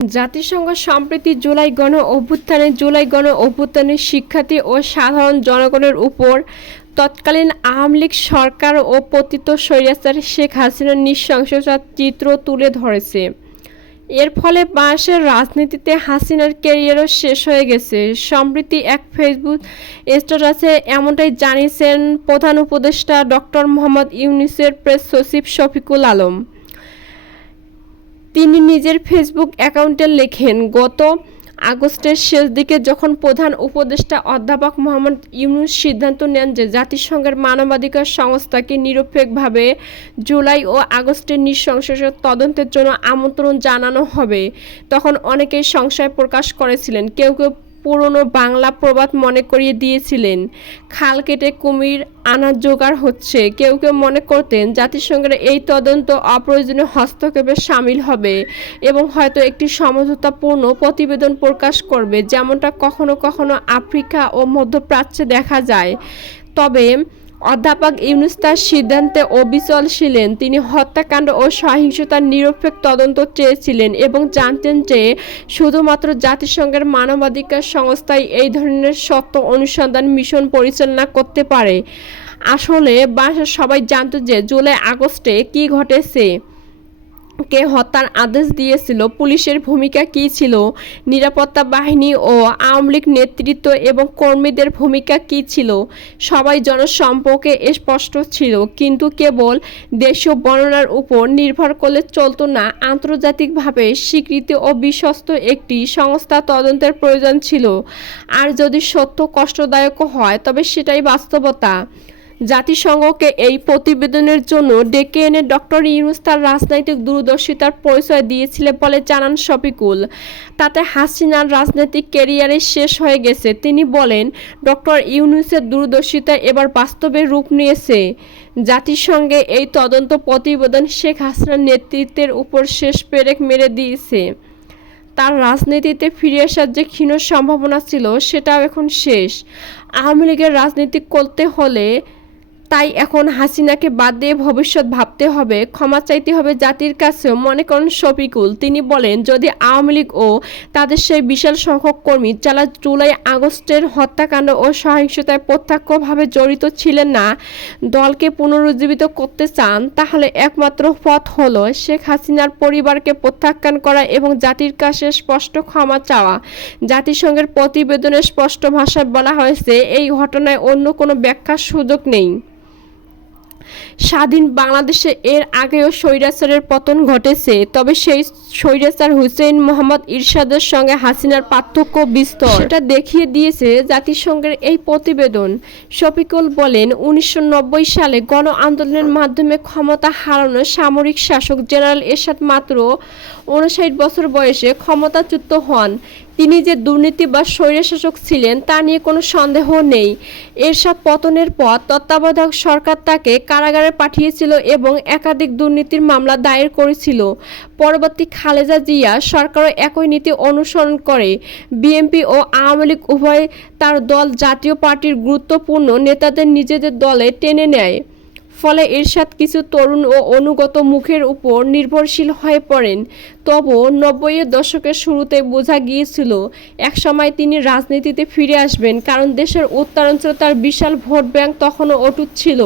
জাতিসংঘ সম্প্রতি জুলাই গণ অভ্যুত্থানের শিক্ষার্থী ও সাধারণ জনগণের উপর তৎকালীন আওয়ামী লীগ সরকার ও পতিত স্বৈরাচারী শেখ হাসিনার নৃশংসতার চিত্র তুলে ধরেছে। এর ফলে বাংলাদেশের রাজনীতিতে হাসিনার ক্যারিয়ারও শেষ হয়ে গেছে। সম্প্রতি এক ফেসবুক স্ট্যাটাসে এমনটাই জানিয়েছেন প্রধান উপদেষ্টা ডক্টর মোহাম্মদ ইউনূসের প্রেস সচিব শফিকুল আলম। তিনি নিজের ফেসবুক অ্যাকাউন্টে লেখেন, গত আগস্টের শেষ দিকে যখন প্রধান উপদেষ্টা অধ্যাপক মোহাম্মদ ইউনূস সিদ্ধান্ত নেন যে জাতিসংঘের মানবাধিকার সংস্থাকে নিরপেক্ষভাবে জুলাই ও আগস্টের নৃশংসতার তদন্তের জন্য আমন্ত্রণ জানানো হবে, তখন অনেকেই সংশয় প্রকাশ করেছিলেন। কেউ কেউ পুরনো বাংলা প্রবাদ মনে করিয়ে দিয়েছিলেন, খাল কেটে কুমির আনার জোগাড় হচ্ছে। কেউ কেউ মনে করতেন জাতিসংঘের এই তদন্ত অপ্রয়োজনীয় হস্তক্ষেপে সামিল হবে এবং হয়তো একটি সমঝোতাপূর্ণ প্রতিবেদন প্রকাশ করবে, যেমনটা কখনো কখনো আফ্রিকা ও মধ্যপ্রাচ্যে দেখা যায়। তবে অধ্যাপক ইউনূস তার সিদ্ধান্তে অবিচল ছিলেন। তিনি হত্যাকাণ্ড ও সহিংসতার নিরপেক্ষ তদন্ত চেয়েছিলেন এবং জানতেন যে শুধুমাত্র জাতিসংঘের মানবাধিকার সংস্থাই এই ধরনের সত্য অনুসন্ধান মিশন পরিচালনা করতে পারে। আসলে বাংলাদেশের সবাই জানত যে জুলাই আগস্টে কী ঘটেছে, কে হত্যার আদেশ দিয়েছিল, পুলিশের ভূমিকা কী ছিল, নিরাপত্তা বাহিনী ও আওয়ামী লীগ নেতৃত্ব এবং কর্মীদের ভূমিকা কী ছিল, সবাই জনসম্পর্কে স্পষ্ট ছিল। কিন্তু কেবল দেশীয় বর্ণনার উপর নির্ভর করলে চলত না। আন্তর্জাতিকভাবে স্বীকৃত ও বিশ্বস্ত একটি সংস্থা তদন্তের প্রয়োজন ছিল। আর যদি সত্য কষ্টদায়কও হয়, তবে সেটাই বাস্তবতা। জাতিসংঘকে এই প্রতিবেদনের জন্য ডেকে এনে ডক্টর ইউনূস তার রাজনৈতিক দূরদর্শিতার পরিচয় দিয়েছিলেন বলে জানান শফিকুল। তাতে হাসিনার রাজনৈতিক ক্যারিয়ারে শেষ হয়ে গেছে। তিনি বলেন, ডক্টর ইউনূসের দূরদর্শিতা এবার বাস্তবে রূপ নিয়েছে। জাতিসংঘে এই তদন্ত প্রতিবেদন শেখ হাসিনার নেতৃত্বের উপর শেষ পেরেক মেরে দিয়েছে। তার রাজনীতিতে ফিরে আসার যে ক্ষীণ সম্ভাবনা ছিল, সেটাও এখন শেষ। আওয়ামী লীগের রাজনীতি করতে হলে তাই এখন হাসিনাকে বাদ দিয়ে ভবিষ্যৎ ভাবতে হবে, ক্ষমা চাইতে হবে জাতির কাছেও, মনে করেন শফিকুল। তিনি বলেন, যদি আওয়ামী লীগ ও তাদের সেই বিশাল সংখ্যক কর্মী যারা জুলাই আগস্টের হত্যাকাণ্ড ও সহিংসতায় প্রত্যক্ষভাবে জড়িত ছিলেন না, দলকে পুনরুজ্জীবিত করতে চান, তাহলে একমাত্র পথ হলো শেখ হাসিনার পরিবারকে প্রত্যাখ্যান করা এবং জাতির কাছে স্পষ্ট ক্ষমা চাওয়া। জাতিসংঘের প্রতিবেদনে স্পষ্ট ভাষায় বলা হয়েছে, এই ঘটনায় অন্য কোনো ব্যাখ্যার সুযোগ নেই। স্বাধীন বাংলাদেশে এর আগেও স্বৈরাচারের পতন ঘটেছে, তবে সেই স্বৈরাচার হুসেইন মোহাম্মদ এরশাদের সঙ্গে হাসিনার পার্থক্য বিস্তর। সেটা দেখিয়ে দিয়েছে জাতিসংঘের এই প্রতিবেদন। শফিকুল বলেন, 1990 সালে গণ আন্দোলনের মাধ্যমে ক্ষমতা হারানো সামরিক শাসক জেনারেল এরশাদ মাত্র 59 বছর বয়সে ক্ষমতাচ্যুত হন। তিনি যে দুর্নীতি বা স্বৈরশাসক ছিলেন তা নিয়ে কোনো সন্দেহ নেই। এরশাদ পতনের পর তত্ত্বাবধায়ক সরকার তাকে কারাগারে পাঠিয়েছিল এবং একাধিক দুর্নীতির মামলা দায়ের করেছিল। পরবর্তী খালেদা জিয়া সরকারও একই নীতি অনুসরণ করে। বিএনপি ও আওয়ামী লীগ উভয় তার দল জাতীয় পার্টির গুরুত্বপূর্ণ নেতাদের নিজেদের দলে টেনে নেয়। ফলে এরশাদ কিছু তরুণ ও অনুগত মুখের উপর নির্ভরশীল হয়ে পড়েন। তবুও 90-এর দশকের শুরুতে বোঝা গিয়েছিল একসময় তিনি রাজনীতিতে ফিরে আসবেন, কারণ দেশের উত্তরাঞ্চলে তার বিশাল ভোট ব্যাংক তখনও অটুট ছিল।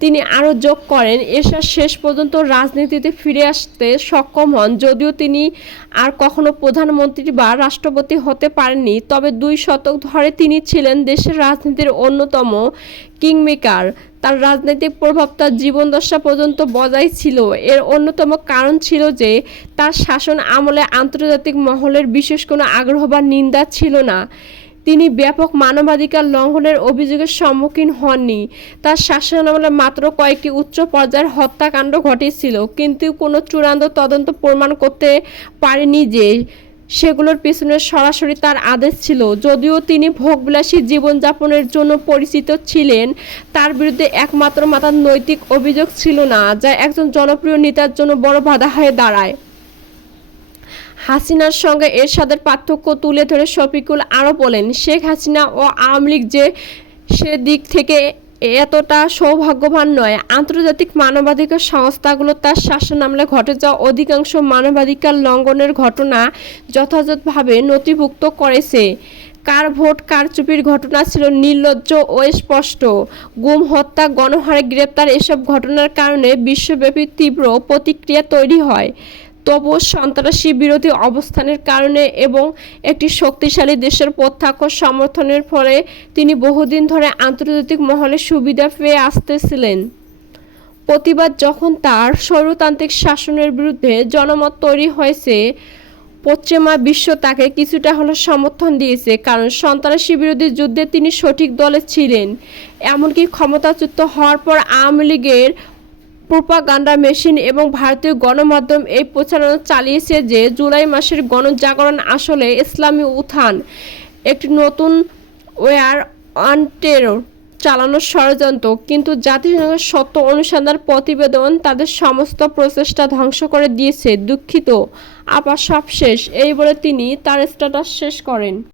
তিনি আরও যোগ করেন, এরশাদ শেষ পর্যন্ত রাজনীতিতে ফিরে আসতে সক্ষম হন। যদিও তিনি আর কখনো প্রধানমন্ত্রী বা রাষ্ট্রপতি হতে পারেননি, তবে 2 দশক ধরে তিনি ছিলেন দেশের রাজনীতির অন্যতম কিংমেকার। তার রাজনৈতিক প্রভাব তার জীবদ্দশা পর্যন্ত বজায় ছিল। এর অন্যতম কারণ ছিল যে তার শাসন আমলে আন্তর্জাতিক মহলের বিশেষ কোনো আগ্রহ বা নিন্দা ছিল না। তিনি ব্যাপক মানবাধিকার লঙ্ঘনের অভিযোগের সম্মুখীন হননি। তার শাসনামলে মাত্র কয়েকটি উচ্চ পর্যায়ের হত্যাকাণ্ড ঘটেছিল, কিন্তু কোনো চূড়ান্ত তদন্ত প্রমাণ করতে পারেনি যে সেগুলোর পেছনে সরাসরি তার আদেশ ছিল। যদিও তিনি ভোগবিলাসী জীবনযাপনের জন্য পরিচিত ছিলেন, তার বিরুদ্ধে একমাত্র মাত্র নৈতিক অভিযোগ ছিল না, যা একজন জনপ্রিয় নেতার জন্য বড় বাধা হয়ে দাঁড়ায়। হাসিনার সঙ্গে এরশাদের পার্থক্য তুলে ধরে শফিকুল আরও বলেন, শেখ হাসিনা ও আওয়ামী লীগ যে সে দিক থেকে এতটা সৌভাগ্যবান নয়। আন্তর্জাতিক মানবাধিকার সংস্থাগুলো তার শাসনামলে ঘটে যাওয়া অধিকাংশ মানবাধিকার লঙ্ঘনের ঘটনা যথাযথভাবে নথিভুক্ত করেছে। কার ভোট কারচুপির ঘটনা ছিল নির্লজ্জ ও স্পষ্ট। গুম, হত্যা, গণহারে গ্রেপ্তার এসব ঘটনার কারণে বিশ্বব্যাপী তীব্র প্রতিক্রিয়া তৈরি হয়। তবুও সন্ত্রাসী বিরোধী অবস্থানের কারণে এবং একটি শক্তিশালী দেশের প্রত্যক্ষ সমর্থনের ফলে তিনি বহুদিন ধরে আন্তর্জাতিক মহলে সুবিধা পেয়ে আসতেছিলেন। প্রতিবাদ যখন তার স্বৈরতান্ত্রিক শাসনের বিরুদ্ধে জনমত তৈরি হয়েছে, পশ্চিমা বিশ্ব তাকে কিছুটা হলেও সমর্থন দিয়েছে, কারণ সন্ত্রাসী বিরোধী যুদ্ধে তিনি সঠিক দলে ছিলেন। এমনকি ক্ষমতাচ্যুত হওয়ার পর আওয়ামী লীগের প্রোপাগান্ডা মেশিন এবং ভারতীয় গণমাধ্যম এই প্রচারণা চালিয়েছে যে জুলাই মাসের গণজাগরণ আসলে ইসলামী উত্থান, একটি নতুন ওয়ার অন টেরর চালানোর ষড়যন্ত্র। কিন্তু জাতিসংঘের সত্য অনুসন্ধান প্রতিবেদন তাদের সমস্ত প্রচেষ্টা ধ্বংস করে দিয়েছে। দুঃখিত আপা, সব শেষ, এই বলে তিনি তার স্ট্যাটাস শেষ করেন।